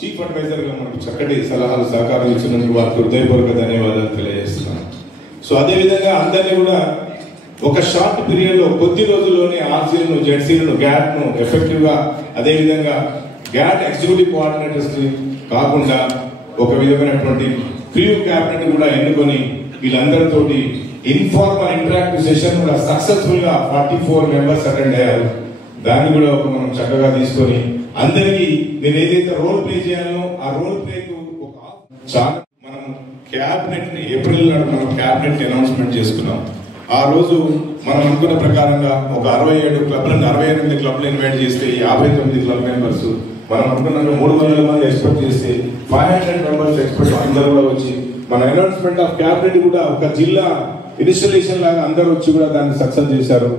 Chief అడ్వైజర్గా మనకు చక్కటి సలహాలు సహకారాలు ఇచ్చినందుకు వారికి హృదయపూర్వక ధన్యవాదాలు తెలియజేస్తున్నాను. సో అదేవిధంగా అందరినీ కూడా ఒక షార్ట్ పీరియడ్లో కొద్ది రోజుల్లోనే ఆర్సీలను, జెడ్సీలను, గ్యాట్ను ఎఫెక్టివ్గా, అదేవిధంగా గ్యాట్ ఎగ్జిక్యూటివ్ కోఆర్డినేటర్స్ కాకుండా ఒక విధమైనటువంటి క్రియూ క్యాబినెట్ కూడా ఎన్నుకొని వీళ్ళందరితోటి ఇన్ఫార్మల్ ఇంటరాక్టివ్ సెషన్ కూడా సక్సెస్ఫుల్ గా 44 మెంబర్స్ అటెండ్ అయ్యారు. దాన్ని కూడా ఒక మనం చక్కగా తీసుకొని అందరికీ నేను ఏదైతే రోల్ ప్లే చేయాలో ఆ రోల్ ప్లేకు ఒక చాలా మనం క్యాబినెట్ ని ఏప్రిల్ నాడు మనం క్యాబినెట్ అనౌన్స్మెంట్ చేసుకున్నాం. ఆ రోజు మనం అనుకున్న ప్రకారంగా ఒక 67 క్లబ్లను 68 క్లబ్లు ఇన్వైట్ చేస్తే 59 క్లబ్ మెంబర్స్ మనం అనుకున్నాక 300 మంది ఎక్స్పెక్ట్ చేస్తే 500 మెంబర్స్ ఎక్స్పెక్ట్ అందరూ కూడా వచ్చి మన అనౌన్స్మెంట్ ఆఫ్ క్యాబినెట్ కూడా ఒక జిల్లా ఇనిషియలైజేషన్ లాగా అందరూ వచ్చి కూడా దాన్ని సక్సెస్ చేశారు.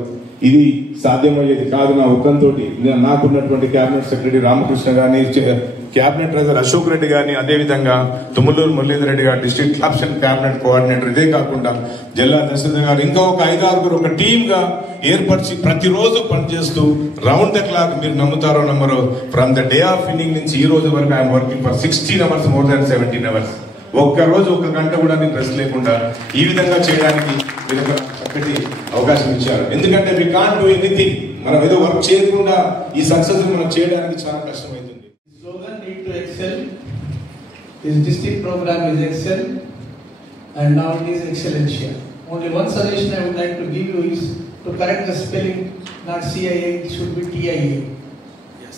ఇది సాధ్యమయ్యేది కాదు నా ఒక్కంతోటి. నాకున్నటువంటి క్యాబినెట్ సెక్రటరీ రామకృష్ణ గాని, క్యాబినెట్ ట్రెజరర్ అశోక్ రెడ్డి గారిని, అదేవిధంగా తుమ్మలూరు మురళీధర్ రెడ్డి గారు district clubs and cabinet coordinator, ఇదే కాకుండా జిల్లా దశరథ గారు, ఇంకా ఒక 5-6 ఒక టీమ్ గా ఏర్పరిచి ప్రతిరోజు పనిచేస్తూ రౌండ్ ద క్లాక్, మీరు నమ్ముతారో నమ్మరో, from the day of inning నుంచి ఈ రోజు వరకు I'm working for 16 hours, more than 17 hours. ఒక్కరోజు 1 గంట కూడా నేను రెస్ట్ లేకుండా ఈ విధంగా చేయడానికి మీరు చక్కటి అవకాశం ఇచ్చారు. ఎందుకంటే వి కాంట్ డూ ఎనీథింగ్, మనం ఏదో వర్క్ చేయకుండా ఈ సక్సెస్ మనం చేయడానికి చాలా కష్టమవుతుంది. Slogan need to excel. This district program is excel, and now it is excellentia. Only one suggestion I would like to give you is to correct the spelling, not CIA, it should be TIA. Yes.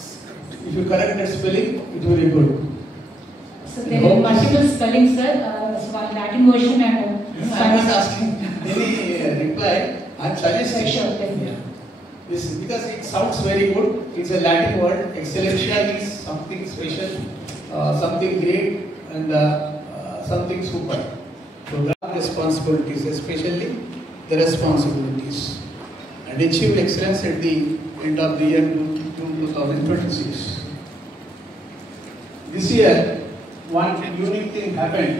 If you correct the spelling, it will be good. So there are multiple spellings, sir. One Latin version and I am not asking any reply. I am suggesting. Sure, yeah. This because it sounds very good. It's a Latin word. Excellentia is something special, something great, and something super. Program responsibilities, especially the responsibilities, and achieve excellence at the end of the year 2026. This year, one unique thing happened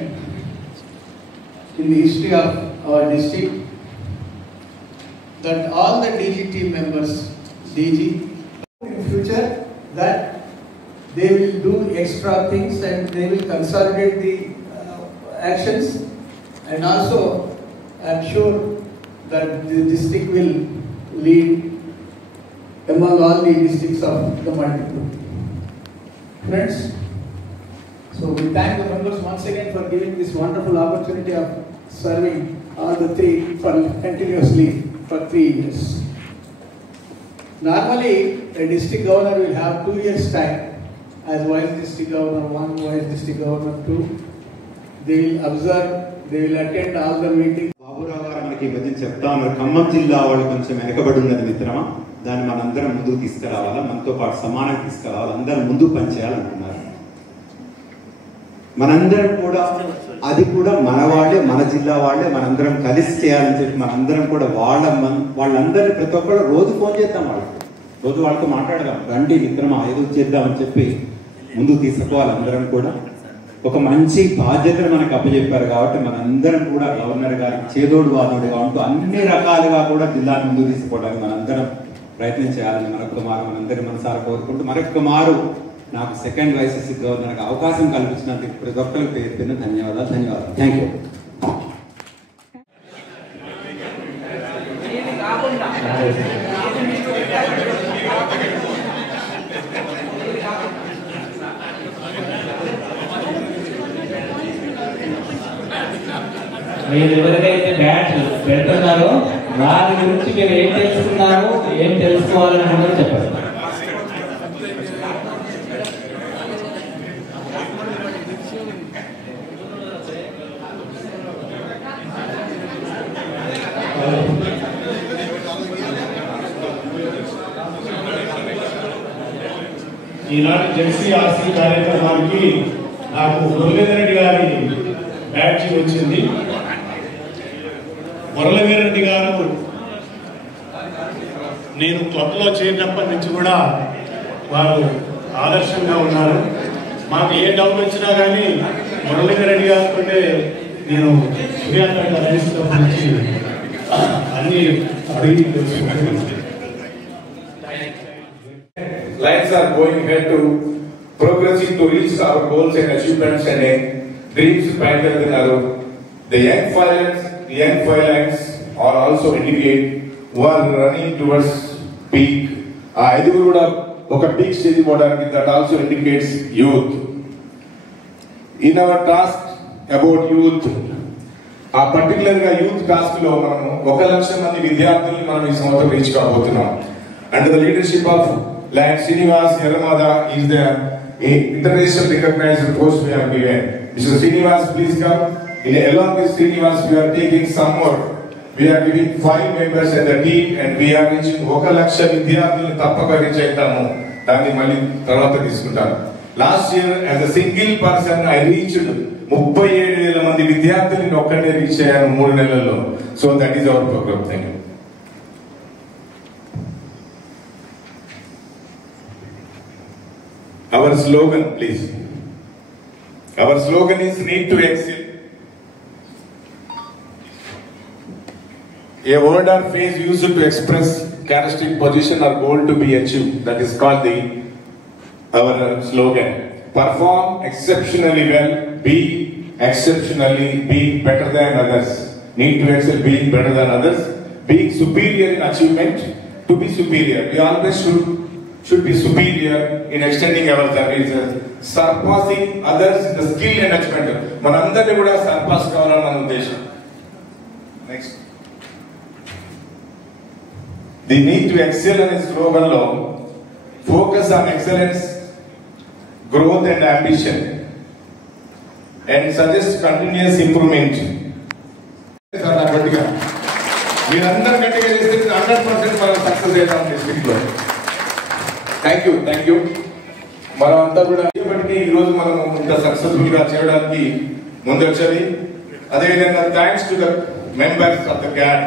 in the history of our district, that all the DG team members, DG, in future that they will do extra things and they will consolidate the actions, and also I am sure that the district will lead among all the districts of the multiple. Friends, so we thank the members once again for giving this wonderful opportunity of serving all the three for continuously for 3 years. Normally, a district governor will have 2 years time as vice district governor 1, vice district governor 2. They will observe, they will attend all the meetings. Baburao గారు మనకి ఈ మధ్య చెప్తా ఉన్నారు, ఖమ్మం జిల్లా వాళ్ళు కొంచెం వెనకబడి ఉన్నది మిత్రమా, దాన్ని మనందరం ముందుకు తీసుకురావాలా, మనతో పాటు సమానంగా తీసుకురావాలి, అందరం ముందుకు పనిచేయాలంటున్నారు. మనందరం కూడా అది కూడా మన వాళ్ళే, మన జిల్లా వాళ్ళే, మనందరం కలిసి చేయాలని చెప్పి మనందరం కూడా వాళ్ళందరినీ ప్రతి ఒక్కరు రోజు ఫోన్ చేద్దాం, రోజు వాళ్ళతో మాట్లాడదాం, రండి మిత్రమా ఏదో చేద్దామని చెప్పి ముందుకు తీసుకోవాలి. అందరం కూడా ఒక మంచి బాధ్యతను మనకు అప్పచెప్పారు కాబట్టి మనందరం కూడా గవర్నర్ గారికి చేదోడు వాదోడుగా ఉంటూ అన్ని రకాలుగా కూడా జిల్లాను ముందుకు తీసుకోవడానికి మనందరం ప్రయత్నం చేయాలని మరొక మారు మనందరి మనసారా కోరుకుంటూ మరొక మారు నాకు సెకండ్ వైస్ డిస్ట్రిక్ట్ గవర్నర్కి అవకాశం కల్పించినందుకు ప్రతి ఒక్కరికి పేరు ధన్యవాదాలు. Thank you. మీరు ఎవరికైతే బ్యాచ్ పెడుతున్నారో వారి గురించి మీరు ఏం తెలుసుకున్నారో, ఏం తెలుసుకోవాలని కూడా చెప్పండి. ఈనాటి జెడ్సీ ఆర్సీ కార్యక్రమానికి నాకు మురళీధర్ రెడ్డి గారి బ్యాచ్ వచ్చింది. మురళీధర్ రెడ్డి గారు నేను క్లబ్లో చేరినప్పటి నుంచి కూడా వారు ఆదర్శంగా ఉన్నారు. మాకు ఏ డౌట్ వచ్చినా కానీ మురళీధర్ రెడ్డి గారితో నేను సూర్యాపేట రైస్ క్లబ్ నుంచి అన్ని అడిగి తెలుసుకుంటున్నాను. Lines are going ahead to progressing to reach our goals and achievements and dreams బయలుదేరుతున్నారు. The young phalanx are also indicate who are running towards peak. ఆ ఐదుగురు కూడా ఒక పీక్ స్టేజ్ పోవడానికి that also indicates youth. In our task about youth, ఆ particular గా youth task లో మనం 1 లక్ష మంది విద్యార్థుల్ని మనం ఈ సంవత్సరం reach కాబోతున్నాం. Under the leadership of Lion Srinivas Yaramada is the international recognized post we have given. Mr. Srinivas, please come. Along with Srinivas, we are taking some more. We are giving 5 members in the team and we are reaching 1 లక్ష విద్యార్థుల్ని తప్పక reach అవుతాము. దాన్ని మళ్ళీ తర్వాత తీసుకుంటాను. Last year as a single person I reached 37,000 మంది విద్యార్థుల్ని ఒక్కడే రీచ్ అయ్యాను 3 నెలల్లో. So that is our program. Thank you. Our slogan, please. Our slogan is need to excel. A word or phrase used to express characteristic position or goal to be achieved. That is called our slogan. Perform exceptionally well, be better than others. Need to excel, being better than others. Being superior in achievement, to be superior. We always should be superior in extending our services. Surpassing others in the skill and achievement. Manandari kuda surpass kavalani mana uddesham. Next. The need to excel ane slogan lo focus on excellence, growth and ambition and suggest continuous improvement. మీరందరూ గట్టిగా చేస్తే 100% మనం success అవుతాం district లో. Thank you. మనం అంతా కూడా ఇప్పటికీ ఈ రోజు మనం ఇంత సక్సెస్ఫుల్ గా చేయడానికి ముందొచ్చేది. అదేవిధంగా thanks to the members of the GAD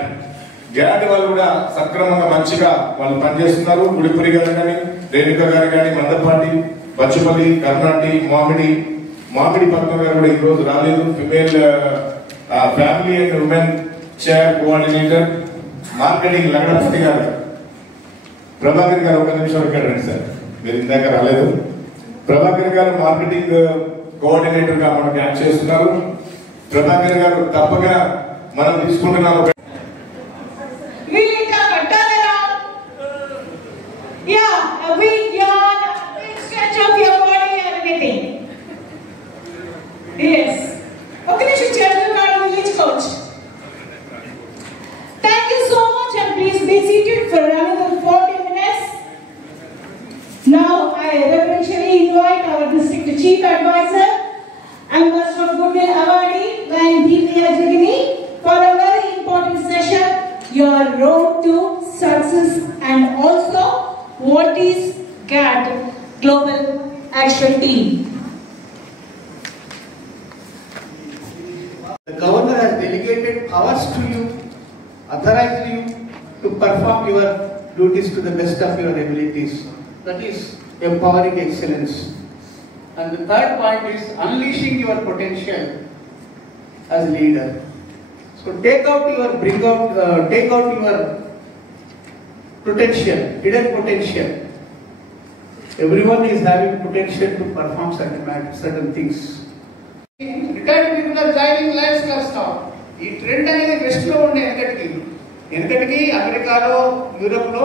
వాళ్ళు కూడా సక్రమంగా మంచిగా వాళ్ళు పనిచేస్తున్నారు. గుడిపురి గారు కానీ, రేణుక గారు కానీ, మందపాటి, బచ్చుపల్లి, కర్ణాటి, మామిడి పట్నం గారు కూడా ఈ రోజు రాలేదు. Female family and women chair coordinator, marketing Lagadapati గారు, ప్రభాకర్ గారు 1 నిమిషం ఇక్కడ రండి సార్, మీరు ఇందాక రాలేదు. ప్రభాకర్ గారు మార్కెటింగ్ కోఆర్డినేటర్ గా మనకు యాడ్ చేస్తున్నారు. ప్రభాకర్ గారు తప్పగా మనం తీసుకుంటున్నాం. Thank you so much and please be seated for another 40 minutes. Now I reverentially invite our district chief advisor and Master of Goodwill awardee Lion Bhimya Jagini for a very important session, your road to success and also what is GAT, Global Action Team. The governor has delegated powers to you, authorized you to perform your duties to the best of your abilities. That is empowering excellence. And the third point is unleashing your potential as a leader. So take out your potential, hidden potential. Everyone is having potential to perform certain things. Retired people are joining Lions Club staff. ఈ trend అనేది west లో ఉండే వెనకటికి అమెరికాలో, Europe లో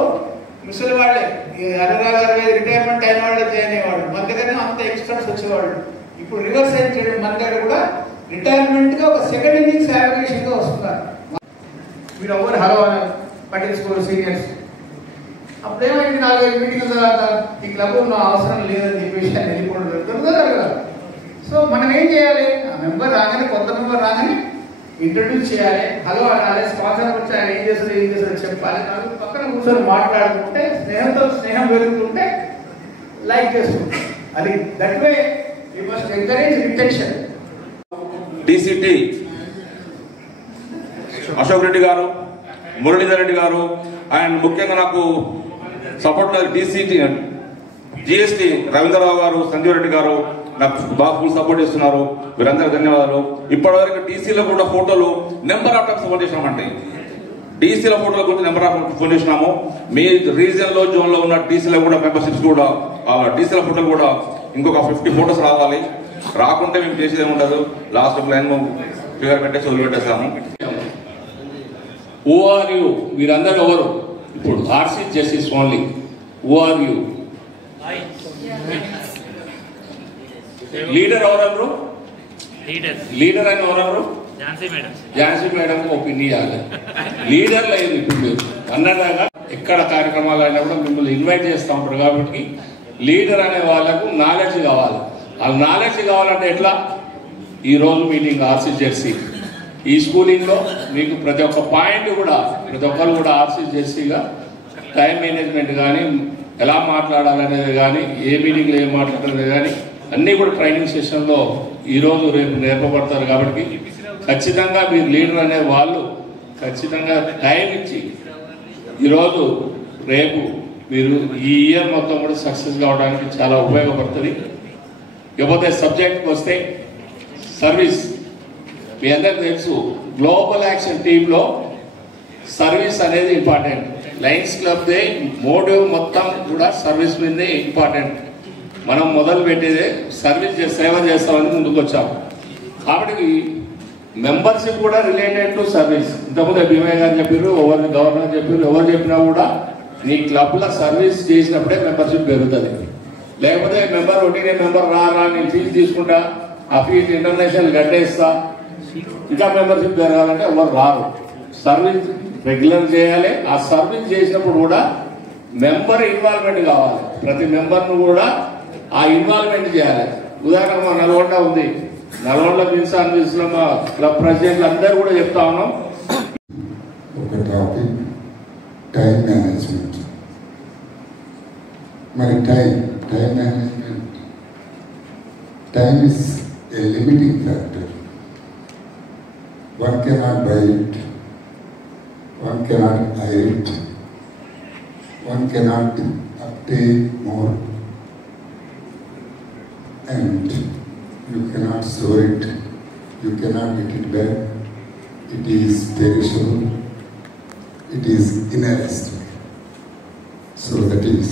ముసలి వాళ్ళే 60 retirement అయిన వాళ్ళే జాయిన్ అయ్యేవాళ్ళు. మన దగ్గర అంత ఎక్స్పర్ట్స్ వచ్చేవాళ్ళు. ఇప్పుడు రివర్స్ అయిన చేయడం మన దగ్గర కూడా రిటైర్మెంట్ గా ఒక సెకండ్ ఇన్నింగ్స్ యావరేషన్ గా వస్తున్నారు. మీరు ఎవరు హలో పట్టించుకోరు సీనియర్స్. అప్పుడేమైంది 4-5 మీటింగ్ల తర్వాత ఈ క్లబ్ అవసరం లేదని చెప్పేసి ఆయన వెళ్ళిపోవడం జరుగుతుంది కదా. సో మనం ఏం చేయాలి? ఆ మెంబర్ రాగానే, కొత్త మెంబర్ రాగానే ఇంట్రడ్యూస్ చేయాలి, హలో అనాలి, స్పాన్సర్ వచ్చి ఆయన ఏం చేస్తారు చెప్పాలి. పక్కన కూర్చొని మాట్లాడుకుంటే స్నేహం పెరుగుతుంటే లైక్ చేసుకుంటాం. అది that way you must encourage retention. DCT Ashok Reddy గారు, మురళీధర్ రెడ్డి గారు అండ్ ముఖ్యంగా నాకు సపోర్ట్ డిసిటి జిఎస్టి రవీంద్రరావు గారు, సంజీవ్ రెడ్డి గారు నాకు బాగా ఫుల్ సపోర్ట్ చేస్తున్నారు. వీరందరూ ధన్యవాదాలు. ఇప్పటివరకు డీసీలో కూడా ఫోటోలు నెంబర్ ఆఫ్ టైమ్స్ ఫోన్ చేసినామంటే డీసీల ఫోటోల గురించి నెంబర్ ఆఫ్ ఫోన్ చేసినాము. మీ రీజియన్ లో జోన్ లో ఉన్న డీసీలో కూడా మెంబర్షిప్స్ కూడా డీసీల ఫోటోలు కూడా ఇంకొక 50 ఫోటోస్ రావాలి. రాకుంటే మేము చేసేది ఉండదు. లాస్ట్ ప్లాన్ ఫిగర్ పెట్టేసి వదిలిపెట్టేస్తాము. Who are you? మీరందరూ ఎవరు? ఇప్పుడు RC justice only. Who are you? Leader ఎవరన్నారు? లీడర్ అని ఎవరన్నారు? ఝాన్సీ మేడం ఒపీనియన్ ఇవ్వాలి. లీడర్ లేదు. ఇప్పుడు అన్నదాకా ఎక్కడ కార్యక్రమాలు అయినా కూడా మిమ్మల్ని ఇన్వైట్ చేస్తూ ఉంటారు. కాబట్టి లీడర్ అనే వాళ్ళకు నాలెడ్జ్ కావాలి. ఆ నాలెడ్జ్ కావాలంటే ఎట్లా? ఈరోజు మీటింగ్ ఆర్సీ జెర్సీ ఈ స్కూలింగ్లో మీకు ప్రతి ఒక్క పాయింట్ కూడా ప్రతి ఒక్కరు కూడా ఆర్సీ జెర్సీగా టైం మేనేజ్మెంట్ కానీ, ఎలా మాట్లాడాలనేది కానీ, ఏ మీటింగ్లో ఏం మాట్లాడాలనేది కానీ అన్నీ కూడా ట్రైనింగ్ సెషన్లో ఈరోజు రేపు నేర్పబడతారు. కాబట్టి ఖచ్చితంగా మీరు లీడర్ అనే వాళ్ళు ఖచ్చితంగా టైం ఇచ్చి ఈరోజు రేపు మీరు ఈ ఇయర్ మొత్తం కూడా సక్సెస్ కావడానికి చాలా ఉపయోగపడుతుంది. ఇకపోతే సబ్జెక్ట్కి వస్తే సర్వీస్. మీ అందరికి తెలుసు గ్లోబల్ యాక్షన్ టీంలో సర్వీస్ అనేది ఇంపార్టెంట్. లయన్స్ క్లబ్ దే మోటివ్ మొత్తం కూడా సర్వీస్ మీదే ఇంపార్టెంట్. మనం మొదలు పెట్టేదే సర్వీస్ సేవ చేస్తామని ముందుకు వచ్చాము. కాబట్టి మెంబర్షిప్ కూడా రిలేటెడ్ టు సర్వీస్. ఇంతకుముందు భీమయ్య గారు చెప్పారు, ఎవరిని గవర్నర్ చెప్పారు, ఎవరు చెప్పినా కూడా నీ క్లబ్లో సర్వీస్ చేసినప్పుడే మెంబర్షిప్ పెరుగుతుంది. లేకపోతే మెంబర్ ఒకటి మెంబర్ రా నేను ఫీజు తీసుకుంటా, ఆ ఫీజు ఇంటర్నేషనల్ గడ్డేస్తా, ఇంకా మెంబర్షిప్ పెరగాలంటే ఎవరు రారు. సర్వీస్ రెగ్యులర్ చేయాలి. ఆ సర్వీస్ చేసినప్పుడు కూడా మెంబర్ ఇన్వాల్వ్మెంట్ కావాలి. ప్రతి మెంబర్ను కూడా ఆ ఇన్వాల్వ్మెంట్ చేయాలి. ఉదాహరణకు మా నల్గొండ ఉంది. నల్గొండ బిన్సాన్లో మా క్లబ్ ప్రెసిడెంట్లు అందరూ కూడా చెప్తా ఉన్నాం. ఒక టాపిక్ టైం మేనేజ్మెంట్. మరి time management, time is a limiting factor. One cannot buy it, one cannot hire it, one cannot obtain more, and you cannot store it, you cannot get it back. It is perishable, it is inerresistible. So that is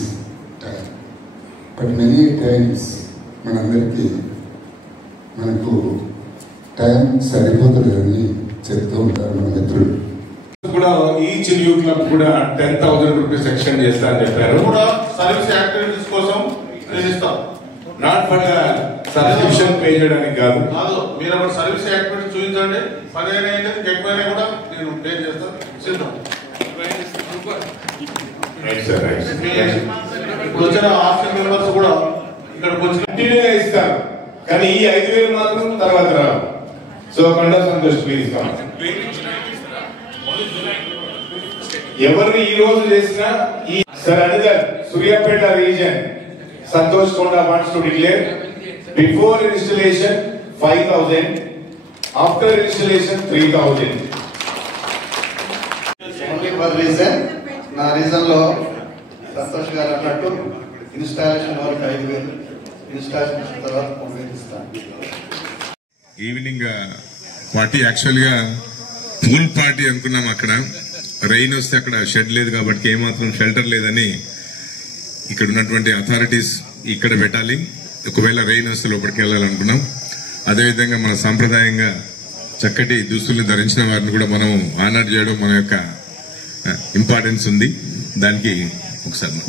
time. But many times మనకు time సరిపోతుందని చెప్తూ ఉంటారు మన మిత్రులు కూడా. Each new club కూడా 10,000 rupees extend చేస్తా అని చెప్పారు. కూడా సర్వీస్ యాక్టివిటీస్ కోసం ఇస్తాం. నాట్ ఫర్ సబ్స్క్రిప్షన్ పే చేయడానికి కాదు. మీరు అక్కడ సర్వీస్ యాక్టివిటీస్ చూపించండి. 15 అయితే ఎక్కువైనా కూడా నేను పే చేస్తాను. సిద్ధం. ఇప్పుడు వచ్చిన ఆర్సీ మెంబర్స్ కూడా ఇక్కడికి వచ్చి కంటిన్యూగా ఇస్తారు. కానీ ఈ 5,000 మాత్రం తర్వాత రావు. సో కొండ సంతోష్ ప్లీజ్ ఎవరిని ఈ రోజు చేసినా ఈ sir another Suryapet region Santosh Konda wants to declare before installation 5,000, after installation 3,000. Only for region. నా రీజన్ లో సంతోష్ గారు అన్నట్టు ఇన్స్టాలేషన్ వరకు 5,000, ఇన్స్టాలేషన్ తర్వాత 3,000 ఇస్తాను. ఈవినింగ్ పార్టీ యాక్చువల్గా పూల్ పార్టీ అనుకున్నాం. అక్కడ రైన్ వస్తే అక్కడ షెడ్ లేదు కాబట్టి ఏమాత్రం షెల్టర్ లేదని ఇక్కడ ఉన్నటువంటి అథారిటీస్ ఇక్కడ పెట్టాలి. ఒకవేళ రైన్ వస్తే లోపలికి వెళ్ళాలనుకున్నాం. అదేవిధంగా మన సాంప్రదాయంగా చక్కటి దుస్తుల్ని ధరించిన వారిని కూడా మనం ఆనర్ చేయడం మన యొక్క ఇంపార్టెన్స్ ఉంది. దానికి ఒకసారి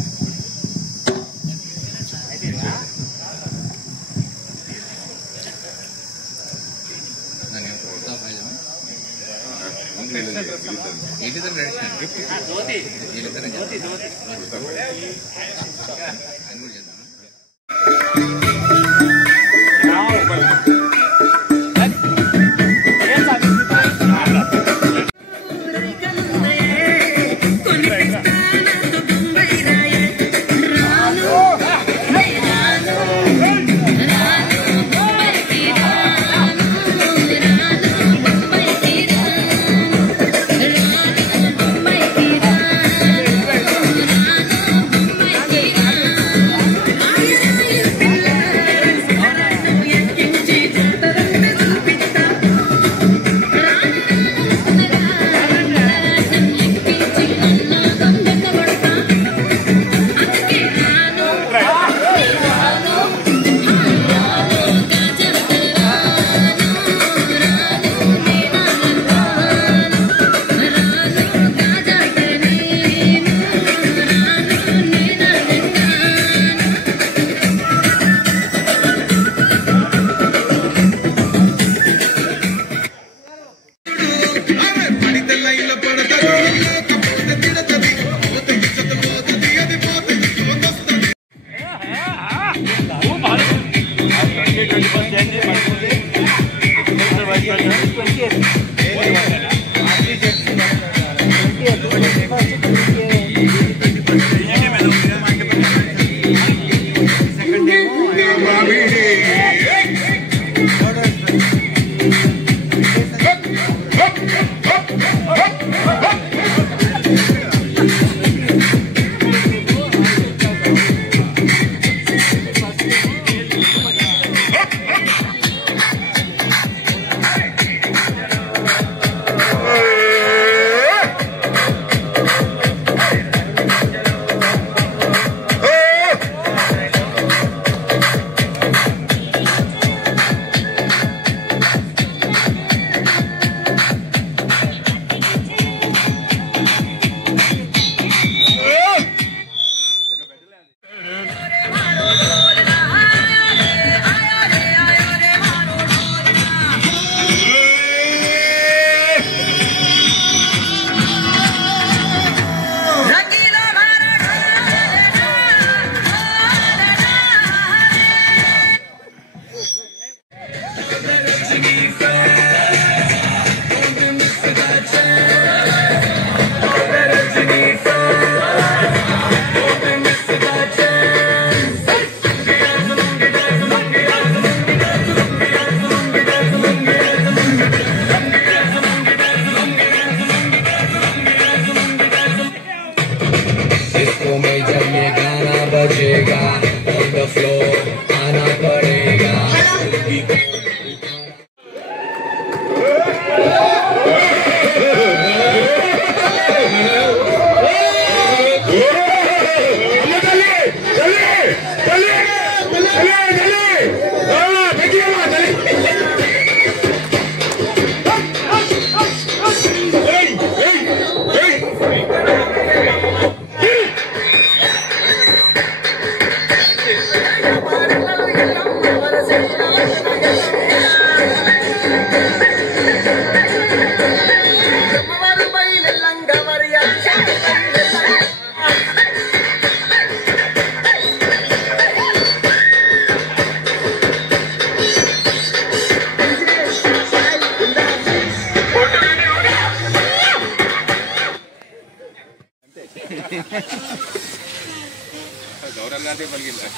గౌరవ్ గాంధీ పలికిందా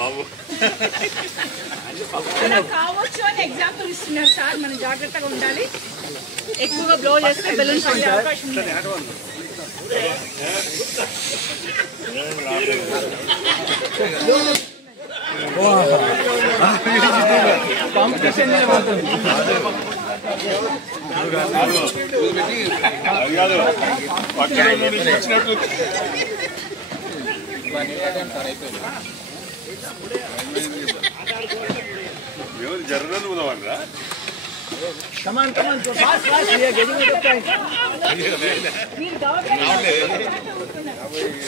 బాబు కావచ్చు అని ఎగ్జాంపుల్ ఇస్తున్నారు సార్. మనం జాగ్రత్తగా ఉండాలి. ఎక్కువగా బ్లో చేస్తే బెలూన్స్ పడే అవకాశం ఉంది. కాంపిటీషన్ ఎవరు journal పోదామన్నా Come on, so fast, we are getting to the point.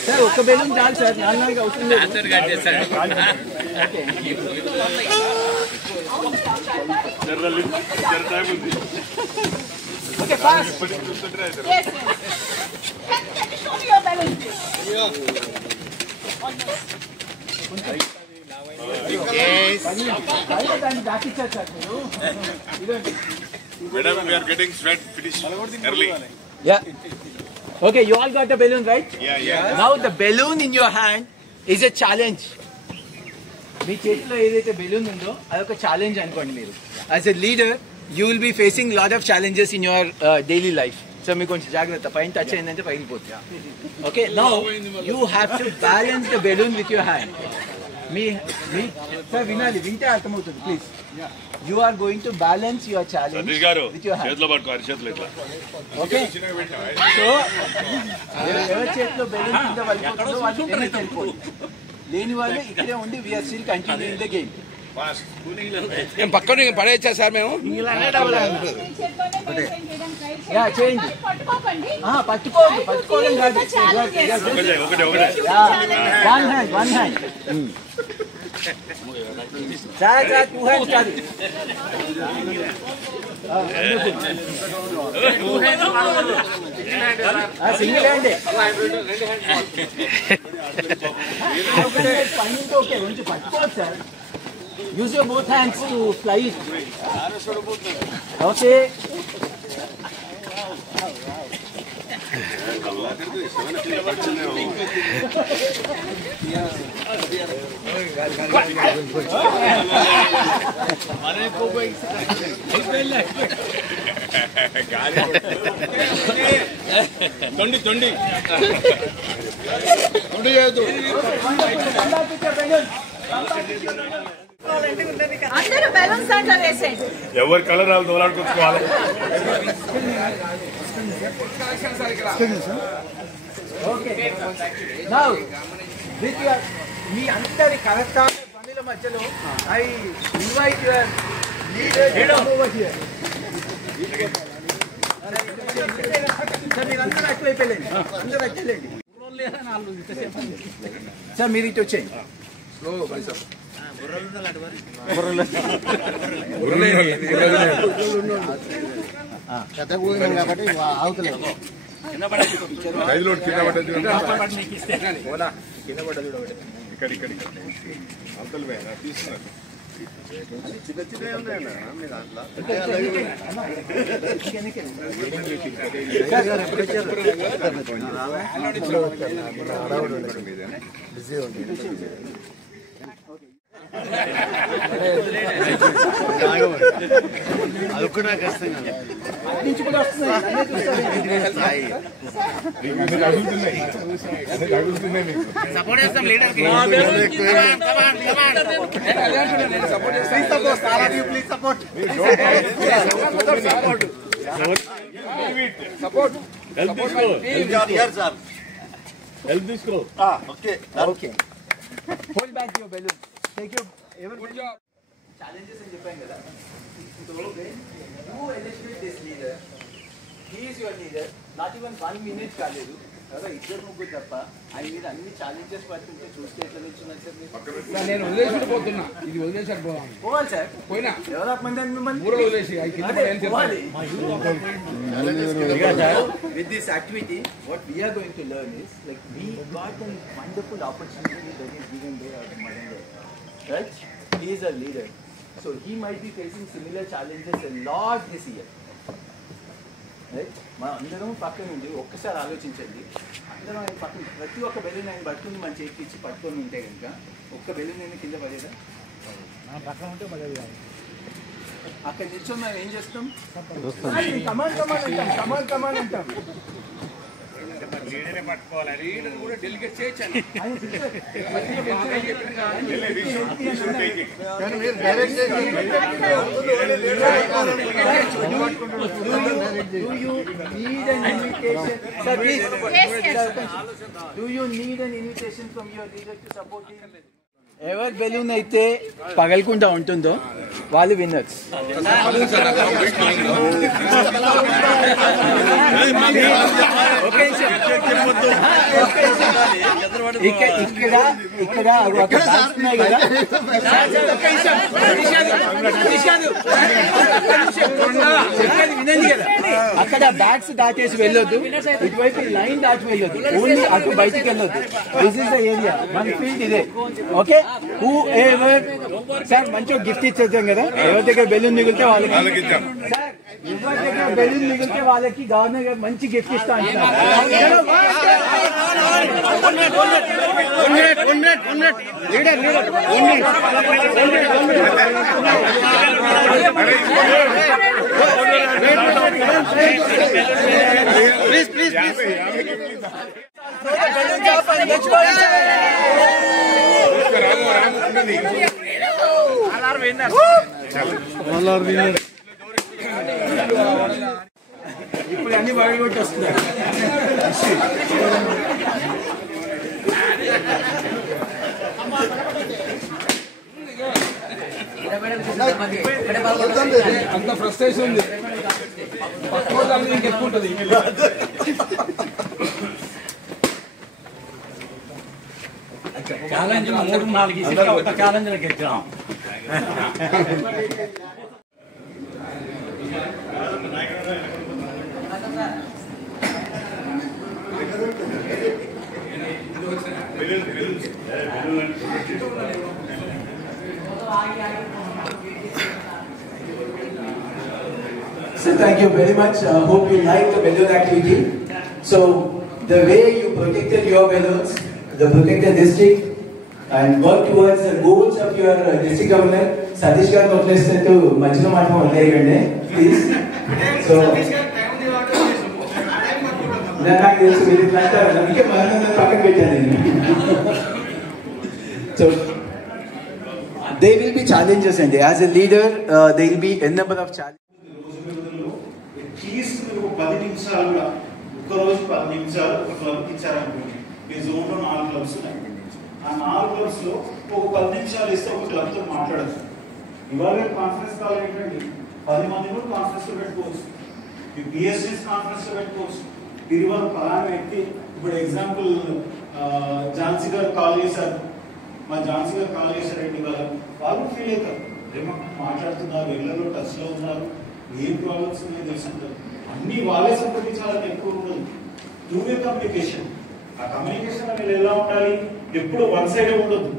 Sir, ఒక్క బెలూన్ చాలు సార్, నాలుగు అవసరం లేదు. ఆన్సర్ కట్ చేస్తాడు. Okay, fast. Yes. Can you show me your balloon? Madam, we are getting sweat finish early. Yeah. Okay, you all got the balloon, right? Yeah. Now the balloon in your hand is a challenge. మీ చేతిలో ఏదైతే balloon ఉందో అదొక challenge అనుకోండి మీరు. As a leader you will be facing lot of challenges in your daily life. So మీకు కొంచెం జాగ్రత్త, పైన టచ్ అయిందంటే పగిలిపోతుంది. Okay, now you have to balance the balloon with your hand. మీ సార్ వినాలి, వింటే అర్థమవుతుంది please. You are going to balance your challenge with your hand. Okay, so ఎవరి చేతిలో బెలూన్ కింద పడిపోతుందో వాళ్ళు వెళ్ళిపోతుంది. లేని వాళ్ళు ఇక్కడే ఉండి we are still continuing the game. పక్కన పడేచ్చా సార్ మేము చేయండి. పట్టుకోవడం కాదు, వన్ హ్యాండ్ సార్, 2 hands కాదు. సింగిల్ హ్యాండే. ఓకే, కొంచెం పట్టుకోవచ్చు sir. Use your both hands to fly it. Okay. తొండి అందరూ బెలూన్స్ అంటే వేసేయండి. ఎవరి కలర్ వాళ్ళు దోలాడుకోవాలి. మీ అందరి కరెక్ట్ పనుల మధ్యలో I invite your leader over here. Sir మీరందరూ అటువైపోలేండి, అందరూ అట్టలేండి సార్. మీరు ఇటు వచ్చేయండి. కాబట్టి ఆగుతలేదు. కింద పడదు చిన్న చిన్న ఉన్నాయన్నా మీ దాంట్లో. బిజీ ఉంది. అది కూడా కష్టం కదా. సపోర్ట్ చేస్తాం లీడర్ కి. హెల్ప్ తీసుకో. Okay, hold back your balloon. Take your challenges అని చెప్పాం కదా. So when you elected this leader, he is your leader. Not even 1 minute కాలేదు కదా, ఇద్దరు ముగ్గురు తప్ప ఆయన మీద అన్ని ఛాలెంజెస్ పడుతుంటే చూస్తే ఎట్లా నిల్చున్నారు సార్? నేను వదిలేసి పోతున్నా, ఇది వదిలేసారు పోవాలి సార్. పోయినా డెవలప్ మంది మిమ్మల్ని ఊరలో వదిలేసి with this activity what we are going to learn is like we got a wonderful opportunity that is given by our mother, right? He is a leader, so he might be facing similar challenges a lot this year. మనం అందరం పక్కన ఉండి ఒక్కసారి ఆలోచించండి. అందరం ఆయన పక్కన ప్రతి ఒక్క బెలూన్ ఆయన పట్టుకుని మన చేతికి ఇచ్చి పట్టుకొని ఉంటే కనుక ఒక్క బెలూన్ నేను కింద పడేదా? పక్కన ఉంటే పడేది కాదు. అక్కడ నిల్చొని మనం ఏం చేస్తాం? కమాన్ కమాన్ అంటాం, కమాన్ కమాన్ అంటాం. లీడరే పట్టుకోవాలి, లీడర్ కూడా డెలిగేట్ చేయొచ్చు. Do you need an invitation from your leader to support him? ఎవరి బెలూన్ అయితే పగలకుండా ఉంటుందో వాళ్ళు విన్నర్స్. ఇక్కడ వినండి కదా, అక్కడ బ్యాట్స్ దాటేసి వెళ్ళొద్దు, ఇటువైపు లైన్ దాటి వెళ్ళొద్దు, ఓన్లీ అటు బయటికి వెళ్ళొద్దు. దిస్ ఇస్ ద ఏరియా, మన ఫీల్డ్ ఇదే. ఓకే, హూ ఎవర్ సార్ మంచిగా గిఫ్ట్ ఇచ్చేద్దాం కదా, ఎవరి దగ్గర బెలూన్ మిగిలితే వాళ్ళకి, సార్ ఎవరి దగ్గర బెలూన్ మిగిలితే వాళ్ళకి గవర్నర్ గారు మంచి గిఫ్ట్ ఇస్తా అంటున్నారు. Please, please, please. ఇప్పుడు అన్ని బయట కొట్టి వస్తున్నాయి. అంత ఫ్రస్ట్రేషన్ ఉంది, పక్క ఇంకెక్కువ ఉంటుంది. ఛాలెంజ్ 3-4 ఒక ఛాలెంజ్ గెలిచాం. So thank you very much. Hope you like the balloon activity. So the way you protected your balloons, the protected district, and work towards the goals of your district governor, Satish garu notlestu majlo maatram valleyagande, please. So నాకు తెలుసు మీరు ఇట్లా అంటారు, అందుకే మనం పక్కన పెట్టాను నేను. So there will be challenges, and as a leader there will be a number of challenges. At least 10 నిమిషాలు కూడా, ఒక్కరోజు 10 నిమిషాలు ఒక క్లబ్కి ఇచ్చారనుకోండి, మీ జోన్లో 4 క్లబ్స్ ఉన్నాయి, ఆ 4 క్లబ్స్లో ఒక 10 నిమిషాలు ఇస్తే ఒక క్లబ్తో మాట్లాడచ్చు. ఇవాళ కాన్ఫరెన్స్ కాల్ ఏంటండి, 10 మంది కూడా కాన్ఫరెన్స్లో పెట్టుకోవచ్చు, ఈ బిఎస్ఎస్ కాన్ఫరెన్స్లో పెట్టుకోవచ్చు. ఇది వాళ్ళు పలానా వ్యక్తి, ఇప్పుడు ఎగ్జాంపుల్ ఝాన్సీ గారు కాల్ చేశారు, మా ఝాన్సీ గారు కాల్ చేశారండి, వాళ్ళు ఫీల్ అవుతారు, ఏమో మాట్లాడుతున్నారు, ఇళ్లలో టచ్లో ఉన్నారు, ఏం ప్రాబ్లమ్స్ ఉన్నాయో తెలుసుకుంటారు. అన్ని వాళ్ళే సంప్రదించాలని ఎక్కువ ఉండదు. 2-way కమ్యూనికేషన్, ఆ కమ్యూనికేషన్ అనేది ఎలా ఉండాలి, ఎప్పుడు వన్ సైడే ఉండదు,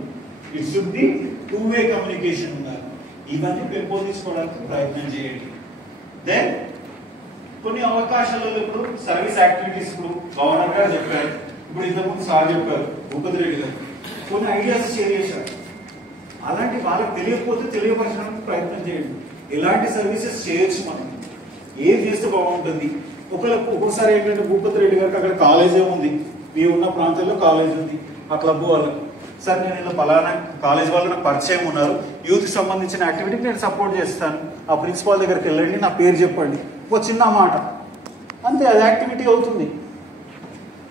it should be 2-way communication ఉండాలి. ఇవన్నీ పెంపొందించుకోవడానికి ప్రయత్నం చేయండి. దెన్ కొన్ని అవకాశాలలో ఇప్పుడు సర్వీస్ యాక్టివిటీస్, ఇప్పుడు గవర్నర్ గారు చెప్పారు, ఇప్పుడు ఇంతకుముందు సార్ చెప్పారు, భూపతి రెడ్డి గారు కొన్ని ఐడియాస్ షేర్ చేశారు. అలాంటి వాళ్ళకి తెలియకపోతే తెలియపరచడానికి ప్రయత్నం చేయండి. ఎలాంటి సర్వీసెస్ చేయొచ్చు, మనం ఏం చేస్తే బాగుంటుంది. ఒక్కొక్కసారి ఏంటంటే భూపతి రెడ్డి గారికి అక్కడ కాలేజ్ ఉంది, మీ ఉన్న ప్రాంతంలో కాలేజ్ ఉంది, ఆ క్లబ్ వాళ్ళకి, సార్ నేను ఇలా పలానా కాలేజ్ వాళ్ళు నాకు పరిచయం ఉన్నారు, యూత్కి సంబంధించిన యాక్టివిటీకి నేను సపోర్ట్ చేస్తాను, ఆ ప్రిన్సిపాల్ దగ్గరికి వెళ్ళండి, నా పేరు చెప్పండి, ఒక చిన్న మాట అంతే, అది యాక్టివిటీ అవుతుంది.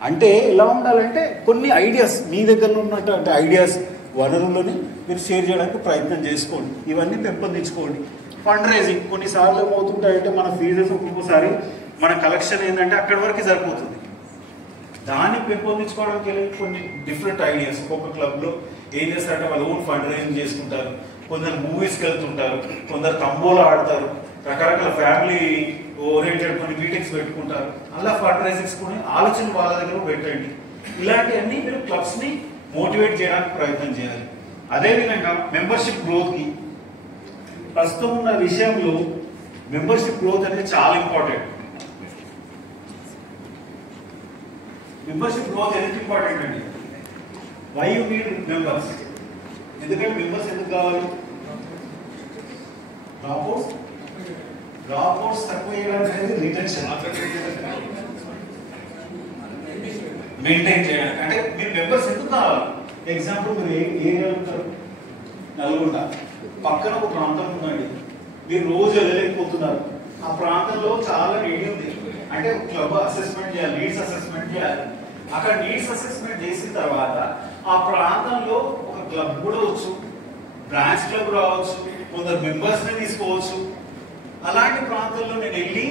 అంటే ఎలా ఉండాలంటే కొన్ని ఐడియాస్ మీ దగ్గర ఉన్నటువంటి ఐడియాస్ వనరులని మీరు షేర్ చేయడానికి ప్రయత్నం చేసుకోండి. ఇవన్నీ పెంపొందించుకోండి. ఫండ్ రైజింగ్ కొన్నిసార్లు ఏమవుతుంటాయంటే మన ఫీజెస్ ఒక్కొక్కసారి మన కలెక్షన్ ఏంటంటే అక్కడి వరకు సరిపోతుంది. దాన్ని పెంపొందించుకోవడానికి కొన్ని డిఫరెంట్ ఐడియాస్, ఒక్కొక్క క్లబ్లో ఏం చేస్తారంటే వాళ్ళు ఓన్ ఫండ్ రైజింగ్ చేసుకుంటారు, కొందరు మూవీస్కి వెళ్తుంటారు, కొందరు తంబోలా ఆడతారు, రకరకాల ఫ్యామిలీ ఓరియంటెడ్ కొన్ని మీటింగ్స్ పెట్టుకుంటారు. అలా ఫండ్ రైజింగ్స్ కొన్ని ఆలోచన వాళ్ళ దగ్గర పెట్టండి. ఇలాంటివన్నీ మీరు క్లబ్స్ని మోటివేట్ చేయడానికి ప్రయత్నం చేయాలి. అదేవిధంగా మెంబర్షిప్ గ్రోత్కి ప్రస్తుతం ఉన్న విషయంలో మెంబర్షిప్ గ్రోత్ అనేది చాలా ఇంపార్టెంట్. మెంబర్షిప్ గ్రోత్ ఎంత ఇంపార్టెంట్ అండి. Why you need members? ఎందుకంటే మెంబర్స్ ఎందుకు కావాలి? డ్రాప్అవుట్స్ తక్కువ చేయడానికి అనేది రిటెన్షన్ మెయింటైన్ చేయడానికి. అంటే మీరు మెంబర్స్ ఎందుకు కావాలి? ఎగ్జాంపుల్ మీరు ఏ ఏరియా ఉంటారు? నల్గొండ. పక్కన ఒక ప్రాంతం ఉందండి, మీరు రోజు వెళ్ళలేకపోతున్నారు. ఆ ప్రాంతంలో చాలా నీడ్ ఉంది. అంటే క్లబ్ అసెస్మెంట్ చేయాలి, నీడ్స్ అసెస్మెంట్ చేయాలి. అక్కడ నీడ్స్ అసెస్మెంట్ చేసిన తర్వాత ఆ ప్రాంతంలో ఒక క్లబ్ కూడా వచ్చు, బ్రాంచ్ క్లబ్ రావచ్చు, కొందరు మెంబర్స్ ని తీసుకోవచ్చు. అలాంటి ప్రాంతాల్లో నేను వెళ్ళి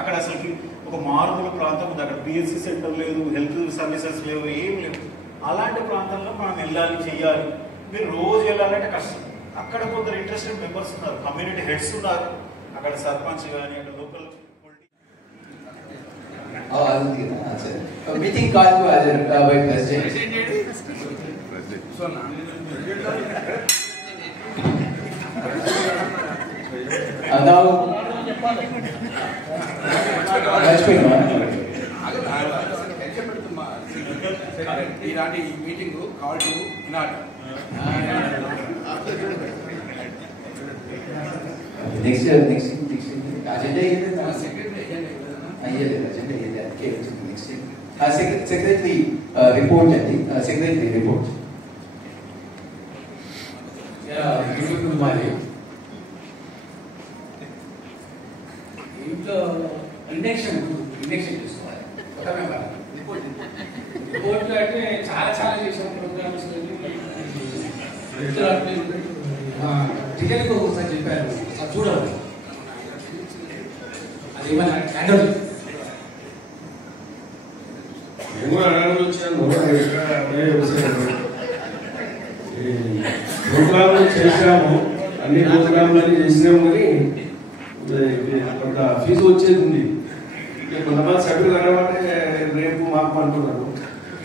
అక్కడ అసలు ఒక మారుమూల ప్రాంతం ఉంది, అక్కడ పిఎస్సి సెంటర్ లేదు, హెల్త్ సర్వీసెస్ లేవు, ఏం లేవు. అలాంటి ప్రాంతంలో మనం వెళ్ళాలి, చెయ్యాలి. మీరు రోజు వెళ్ళాలంటే కష్టం. అక్కడ కొందరు ఇంట్రెస్టెడ్ మెంబర్స్ ఉన్నారు, కమ్యూనిటీ హెడ్స్ ఉన్నారు, అక్కడ సర్పంచ్ కానీ అక్కడ local meeting call to other by president. Now ఇలాంటి మీటింగ్ కాల్ టు ఇనాట్ నెక్స్ట్ అజెండా సెక్రటరీ రిపోర్ట్ అండి. సెక్రటరీ రిపోర్ట్ ఇంట్లో ఇండక్షన్ చేసుకోవాలి. రిపోర్ట్లు అంటే చాలా చేసాం ప్రోగ్రామ్స్. టికెట్కి ఒకసారి చెప్పారు, అది చూడాలి, అది ఏమైనా హ్యాండల్ ప్రోగ్రాంలు చేసాము, అన్ని ప్రోగ్రాంలన్నీ చేసినాము. కానీ కొంత ఫీజు వచ్చేది ఉంది. కొంతమంది సభ్యులు కనబట్టే రేపు మాకు అనుకున్నారు.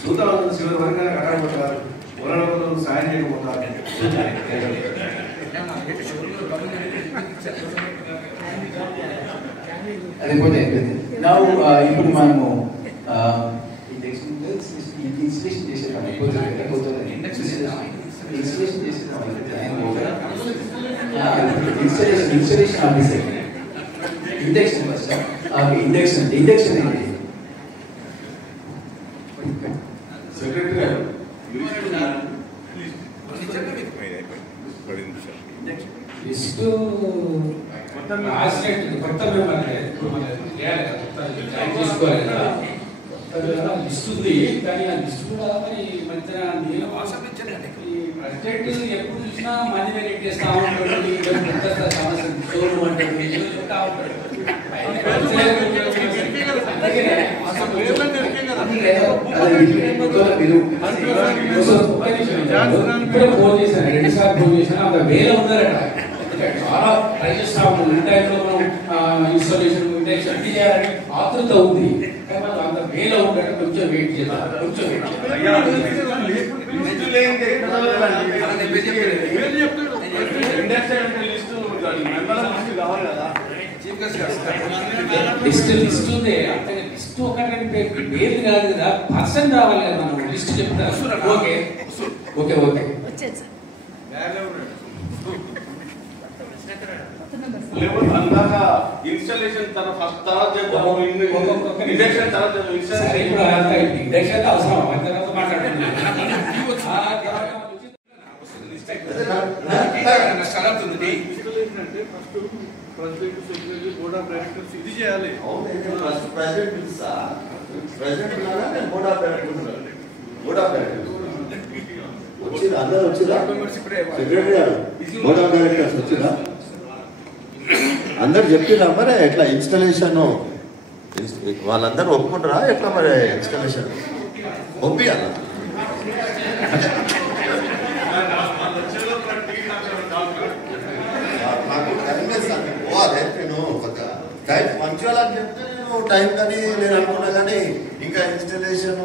చూద్దాం, చివరి వరకు కనబడతారు, ఎవరైనా సాయం చేయకపోతారు. రిపోర్ట్ అయిపోయింది. నా ఇప్పుడు మనము ఇన్స్టలేషన్ చేసేదాం installation officer induction first. Induction ఏంటి? సెక్రటరీ గారు లిస్టు కొత్త మెంబర్ ఇప్పుడు మనం తీసుకోవాలి కదా. లిస్ట్ ఉంది, కానీ ఆ లిస్ట్ కూడా మరి మధ్య నేను ప్రెసిడెంట్ ఎప్పుడు చూసినా మనీ వెయిట్ చేస్తా ఉంటాడు, సమస్య చోరు అంటాడు, చెప్తా ఉంటాడు. ఇప్పుడే ఫోన్ చేశాను, 2 సార్లు ఫోన్ చేశాను. అంత వేల ఉన్నారట. చాలా ట్రై చేస్తా ఉన్నాం. ఈ టైంలో మనం ఇన్స్టాలేషన్ అన్ని చేయాలని ఆతృత ఉంది. అంత వేల ఉంటాడు. కొంచెం వెయిట్ చేద్దాం, కొంచెం లిస్ట్ ఉంది. అంటే లిస్ట్ ఒకటి పేరు కాదు కదా, పర్సన్ రావాలి కదా. మనం లిస్ట్ చెప్తారు. Okay okay okay installation first తర్వాత చేద్దాము, ఇండక్షన్ తర్వాత ఇండక్షన్ అవసరం తర్వాత మాట్లాడుతున్నాం. President, secretary, board of directors ఇది చేయాలి. వచ్చిందా? అందరూ వచ్చిందా? సెక్రటరీ గారు, బోర్డ్ ఆఫ్ డైరెక్టర్స్ వచ్చిందా? అందరు చెప్తున్నా మరి ఎట్లా ఇన్స్టాలేషన్ వాళ్ళందరూ ఒప్పుకుంటారా ఎట్లా మరి ఇన్స్టాలేషన్ ఒప్పియాలా? నాకు పోవాలి. నేను టైం పంచువల్ అని చెప్తే నేను టైం కానీ నేను అనుకున్నా, కానీ ఇంకా ఇన్స్టాలేషన్